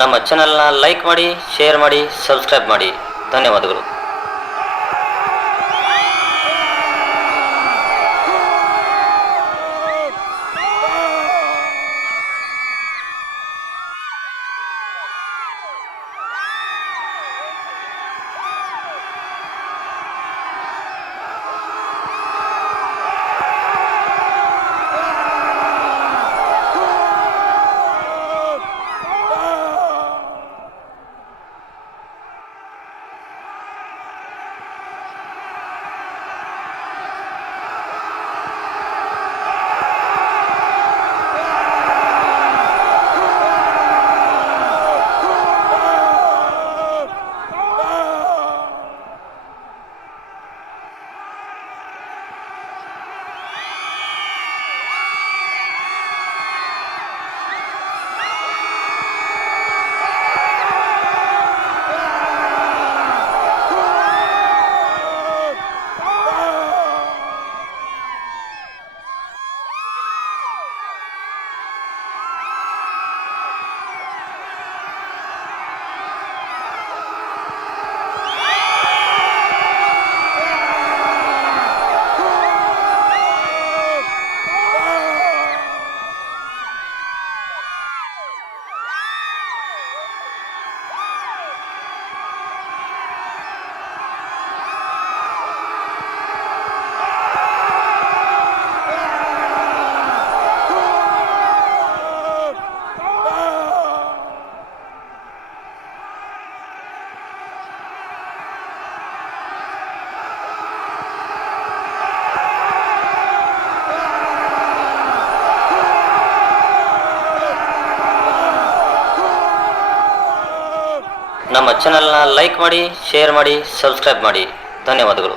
ನಮ್ಮ ಚಾನಲ್ನ ಲೈಕ್ ಮಾಡಿ ಶೇರ್ ಮಾಡಿ ಸಬ್ಸ್ಕ್ರೈಬ್ ಮಾಡಿ. ಧನ್ಯವಾದಗಳು. ಚಾನಲ್ನ ಲೈಕ್ ಮಾಡಿ ಶೇರ್ ಮಾಡಿ ಸಬ್ಸ್ಕ್ರೈಬ್ ಮಾಡಿ. ಧನ್ಯವಾದಗಳು.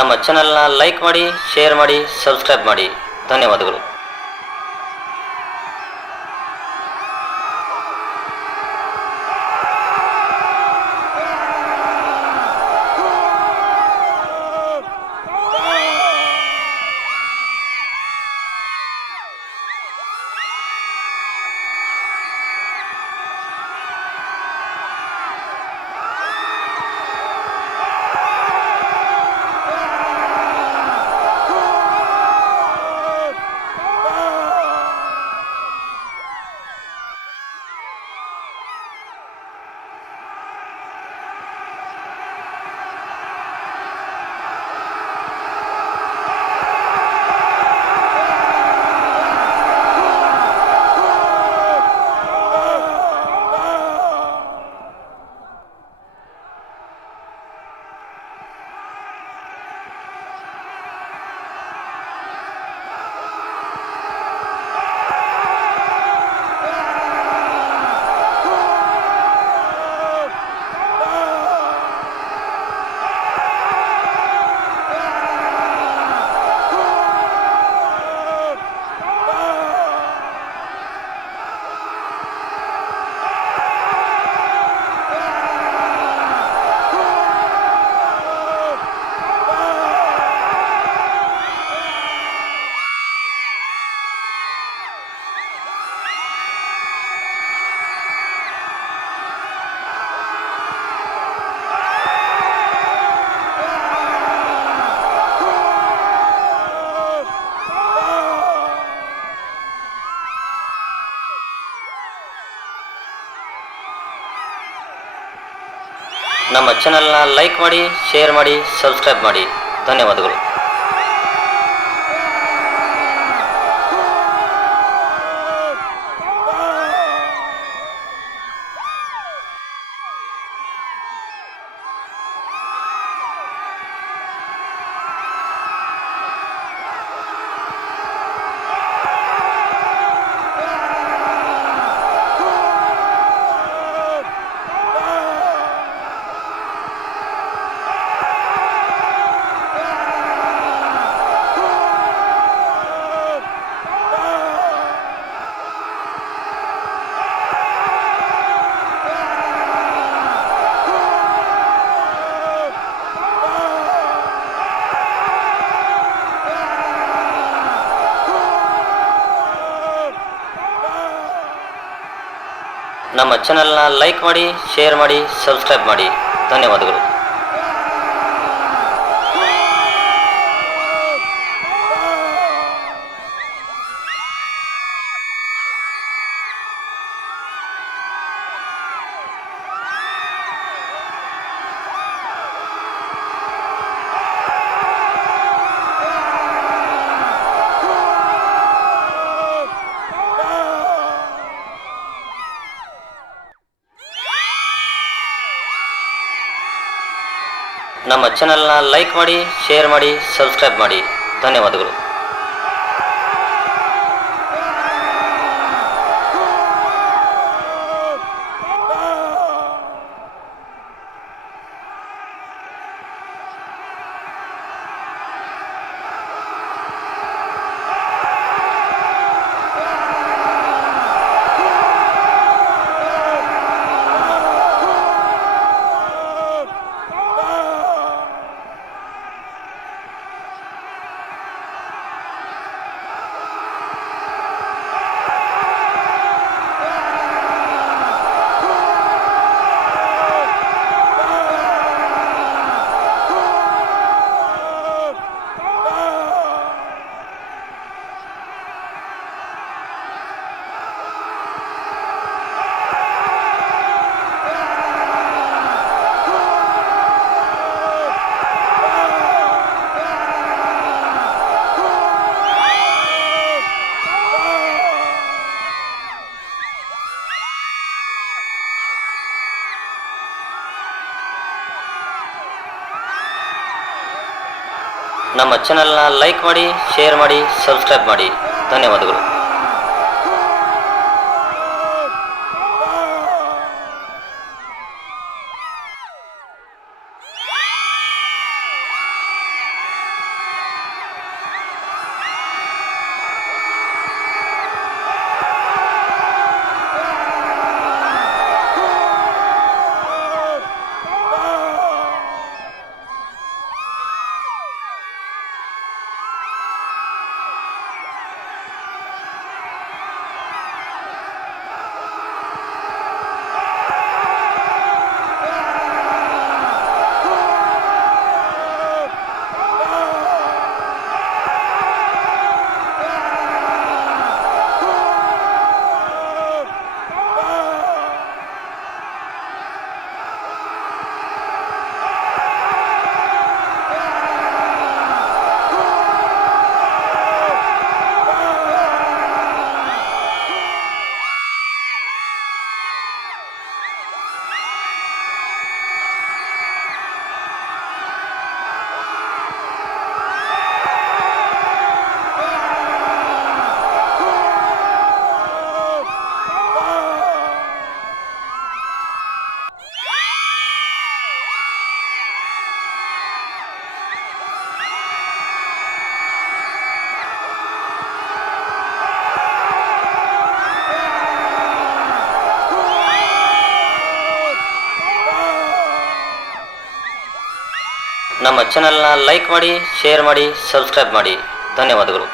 ನಮ್ಮ ಚಾನಲ್ನ ಲೈಕ್ ಮಾಡಿ ಶೇರ್ ಮಾಡಿ ಸಬ್ಸ್ಕ್ರೈಬ್ ಮಾಡಿ. ಧನ್ಯವಾದಗಳು. ನಮ್ಮ ಚಾನಲ್ನ ಲೈಕ್ ಮಾಡಿ ಶೇರ್ ಮಾಡಿ ಸಬ್ಸ್ಕ್ರೈಬ್ ಮಾಡಿ. ಧನ್ಯವಾದಗಳು. ನಮ್ಮ ಚಾನಲ್ನ ಲೈಕ್ ಮಾಡಿ ಶೇರ್ ಮಾಡಿ ಸಬ್ಸ್ಕ್ರೈಬ್ ಮಾಡಿ. ಧನ್ಯವಾದಗಳು. ನಮ್ಮ ಚಾನಲ್ನ ಲೈಕ್ ಮಾಡಿ ಶೇರ್ ಮಾಡಿ ಸಬ್ಸ್ಕ್ರೈಬ್ ಮಾಡಿ. ಧನ್ಯವಾದಗಳು. ನಮ್ಮ ಚಾನಲ್ನ ಲೈಕ್ ಮಾಡಿ ಶೇರ್ ಮಾಡಿ ಸಬ್ಸ್ಕ್ರೈಬ್ ಮಾಡಿ. ಧನ್ಯವಾದಗಳು. ನಮ್ಮ ಚಾನಲ್ನ ಲೈಕ್ ಮಾಡಿ ಶೇರ್ ಮಾಡಿ ಸಬ್ಸ್ಕ್ರೈಬ್ ಮಾಡಿ. ಧನ್ಯವಾದಗಳು.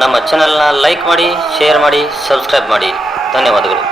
ನಮ್ಮ ಚಾನಲ್ನ ಲೈಕ್ ಮಾಡಿ ಶೇರ್ ಮಾಡಿ ಸಬ್ಸ್ಕ್ರೈಬ್ ಮಾಡಿ. ಧನ್ಯವಾದಗಳು.